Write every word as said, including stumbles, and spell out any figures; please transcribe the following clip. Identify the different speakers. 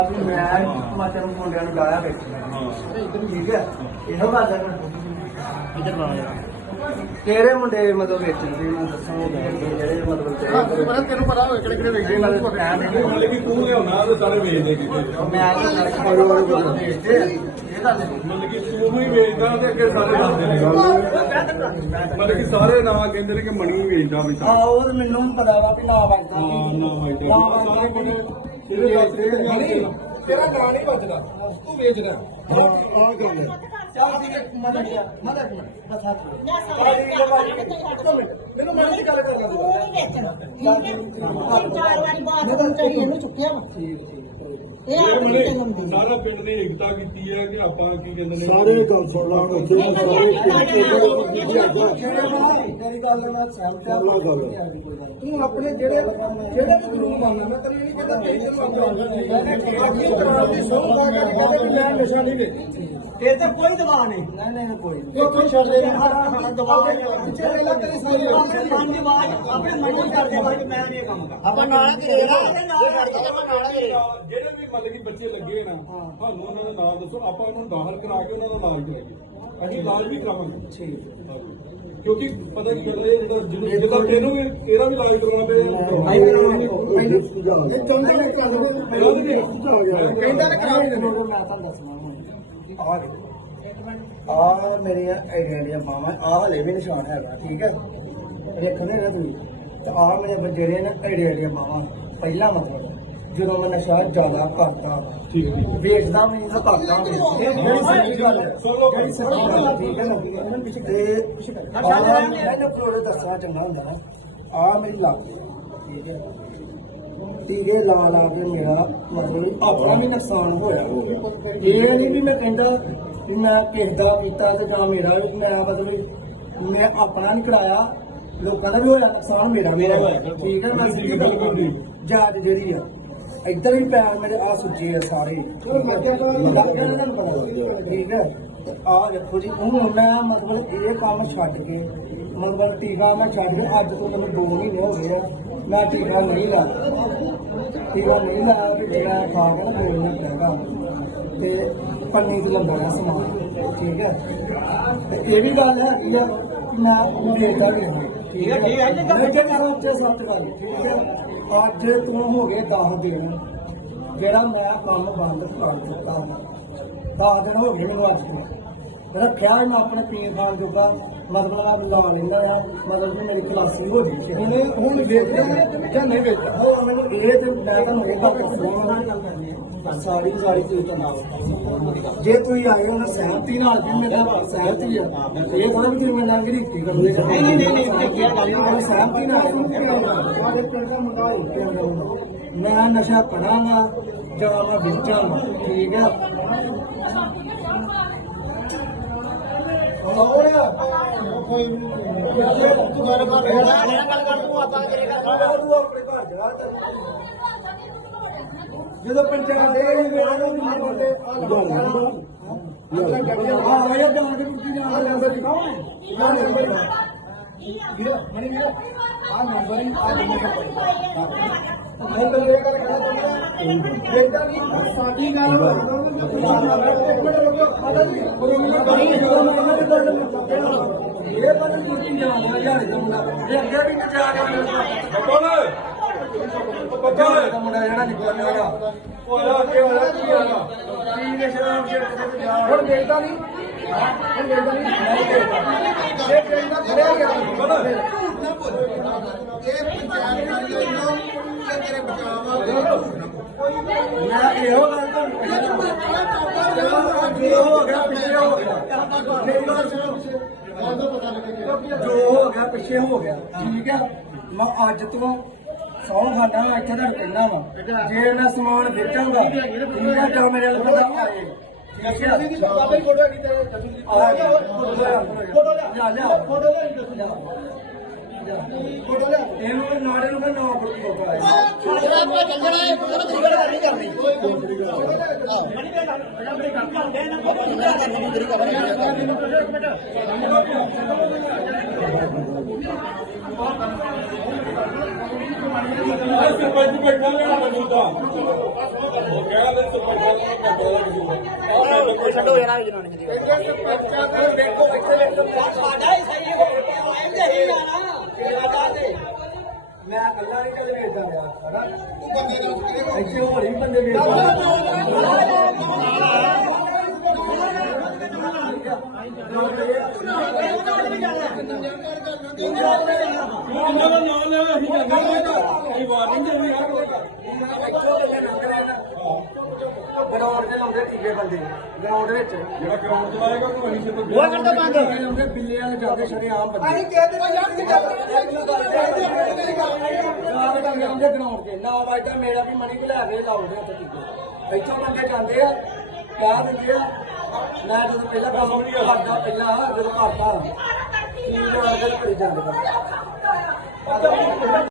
Speaker 1: Himachal मुंडिया dia ठीक है इहो गल है इधर केड़े मुंडे मतलब वेचन सी मैं दसो जेड़े मतलब तेनू पता होवे केड़े केड़े वेचदे मतलब मतलब कि तू ने होना ते सारे वेचदे कि मैं कोई और वेचदे ये गल मतलब कि तू ही वेचदा ते अगे सारे दसदे ने मतलब कि सारे ना कहंदे ने कि मणी वेचदा भी हां और मेनू पता वा कि ना वजदा हां ना वजदा सारे मुंडे तेरा ना नहीं बचदा तू वेचदा हां आ गल है चल ठीक है मदद मदद बस हाथ ਮੈਨੂੰ ਮੈਂ ਦੀ ਗੱਲ ਕਰ ਲਾਂ ਤੂੰ ਨਹੀਂ ਵੇਚਣਾ ਠੀਕ ਹੈ ਚਾਰ ਵਾਰੀ ਬਾਤ ਚਾਹੀ ਇਹਨੂੰ ਚੁੱਕਿਆ ਵਾ ਠੀਕ ਠੀਕ ਇਹ ਆਪਣੀ ਤੇ ਹੁੰਦੀ ਸਾਰਾ ਪਿੰਡ ਨੇ ਏਕਤਾ ਕੀਤੀ ਹੈ ਕਿ ਆਪਾਂ ਕੀ ਕਹਿੰਦੇ ਨੇ ਸਾਰੇ ਗੱਲ ਸੁਣ ਲਾਂ ਉੱਥੇ ਸਾਰੇ ਤੇਰੀ ਗੱਲ ਨਾਲ ਸਹਿਮਤ ਹਾਂ ਤੂੰ ਆਪਣੇ ਜਿਹੜੇ ਜਿਹੜੇ ਵੀ ਗਰੂਪ ਮੰਨਣਾ ਮੈਂ ਤੈਨੂੰ ਨਹੀਂ ਕਹਿੰਦਾ ਤੇਰੀ ਨੂੰ ਬਾਕੀ ਕਰਾਉਣ ਦੀ ਸੌ ਗੱਲ ਕਹਿੰਦਾ ਕਿ ਮੈਂ ਨਸ਼ਾ ਨਹੀਂ ਵੇਚਦਾ ਇਹ ਤਾਂ ਕੋਈ ਦਵਾ ਨਹੀਂ ਨਹੀਂ ਨਹੀਂ ਕੋਈ ਕੋਈ ਛੱਡ ਦੇ ਹਰ ਦਵਾ ਪਿੱਛੇ ਰਹਿ ਤੇਰੀ ਸਾਰੀ ਪੰਜ ਵਾਰ ਆਪਣੇ ਮੰਡੀ ਕਰਦੇ ਬਾਅਦ ਮੈਂ ਨਹੀਂ ਕੰਮ ਕਰਦਾ ਆਪਾਂ ਨਾਲ ਕਰੇਗਾ ਜਿਹੜੇ ਵੀ ਮਤਲਬ ਕਿ ਬੱਚੇ ਲੱਗੇ ਨਾ ਤੁਹਾਨੂੰ ਉਹਨਾਂ ਦਾ ਨਾਮ ਦੱਸੋ ਆਪਾਂ ਇਹਨਾਂ ਨੂੰ ਦਾਖਲ ਕਰਾ ਕੇ ਉਹਨਾਂ ਦਾ ਇਲਾਜ ਕਰਾਂਗੇ ਅਸੀਂ ਇਲਾਜ ਵੀ ਕਰਾਵਾਂਗੇ ਠੀਕ ਕਿਉਂਕਿ ਪਤਾ ਕੀ ਗੱਲ ਹੈ ਜਿਹੜਾ ਤੈਨੂੰ ਵੀ ਇਹਦਾ ਵੀ ਇਲਾਜ ਕਰਵਾਉਣਾ ਪਏ ਇਹ ਚੰਗੇ ਨੇ ਕਰਾ ਦੋ ਕਹਿੰਦਾ ਨਾ ਕਰਾ ਦੇ ਮੈਂ ਤੁਹਾਨੂੰ ਦੱਸਣਾ आ मेरे आइडिया बावा आ हले भी निशान है ठीक है देखने ना तुम तो आ मेरे जेड़े ने आइडिया बावा पहला मतलब जो मैं नशा ज्यादा करता बेचदा मैं करता ठीक है ना दसना चंगा होंगे ना आ मेरी लग ठीक है टीके ला ला के मेरा मतलब अपना भी नुकसान होया ये नहीं भी मैं कहता कि मैं किस का पीता तो जां मेरा भी मैं मतलब मैं अपना नहीं कराया लोगों का भी होया नुकसान मेरा मेरा ठीक है मैं जात जेहड़ी है इधर भी पैर मेरे आ सुजे है सारे ठीक है आ देखो जी हूँ मैं मतलब ये काम छड्ड के मतलब टीका मैं छड्ड के अज तो मैं दो महीने हो गए मैं टीका नहीं ला टीका नहीं लाया कि टीका खा के ना बोलना पड़ेगा तो पन्नी च लंबा है समान ठीक है ये भी गल है कि मैं देखता भी हाँ ठीक है उच्चे सत्त गल ठीक है अज तू हो गए दस दिन जोड़ा मैं काम बंद कर चुका दस दिन हो गए मैंने अज रखा मैं अपने पीन खान जोगा मतलब ला लेना है मतलब कि मेरी खलासी हो गई हूँ वेचते या नहीं वेचता मैंने ये सारी सारी चीज जे तुम आए हो सहमति मेरा सहमति है ये थोड़ा भी मैं अंग्रेजी करूँ सहमति मैं नशा करांगा या मैं बेचांगा ठीक है जो पंचायत जो हो गया पिछे हो गया ठीक है मैं अज तो सौ खाना इतने तक कहना वा जे मैं समान बेचांगा ठीक है जो मेरे सरपंच बैठा
Speaker 2: ਖੜਾ ਹੈ ਜਨਾਨੀ ਦੀ
Speaker 1: ਦੇਖੋ ਇੱਥੇ ਵੇਖੋ
Speaker 2: ਸਾਡਾ ਹੀ ਸਹੀ ਹੋ ਆਏ ਹੀ ਜਾਣਾ ਸਾਡਾ ਤੇ
Speaker 1: ਮੈਂ ਅੱਲਾ ਨਹੀਂ ਕਦੇ ਵੇਚਦਾ ਰਿਹਾ ਹਨਾ ਤੂੰ ਬੰਦੇ ਦਾ ਇੱਥੇ ਹੋਰ ਵੀ ਬੰਦੇ ਗਰਾਊਂਡ ਤੇ ਲਾਉਂਦੇ ਟੀਕੇ ਬੰਦੇ ਗਰਾਊਂਡ ਵਿੱਚ ਜਿਹੜਾ ਗਰਾਊਂਡ ਚਲਾਏਗਾ ਉਹਨੂੰ ਅਸੀਂ ਜਦੋਂ ਉਹ ਘੰਟਾ ਬੰਦ ਲਾਉਂਦੇ ਬਿੱਲੇ ਵਾਲੇ ਜਾਂਦੇ ਸ਼ਰੇਆਮ ਬੰਦੇ ਅਸੀਂ ਕਹਿੰਦੇ ਲਾਉਂਦੇ ਗਰਾਊਂਡ ਤੇ ਨਾ ਵਾਜਦਾ ਮੇਰਾ ਵੀ ਮਣੀ ਲੈ ਕੇ ਲਾਉਂਦੇ ਉੱਥੇ ਟੀਕੇ ਇੱਥੋਂ ਬੰਦੇ ਜਾਂਦੇ ਆ ਕਹਿ ਦਿੰਦੇ ਆ ਮੈਂ ਜਦੋਂ ਪਹਿਲਾਂ ਕੰਮ ਕਰਦਾ ਪਹਿਲਾਂ ਜਦੋਂ ਕਰਦਾ ਕੀ ਅਗਰ ਕਰੀ ਜਾਂਦੇ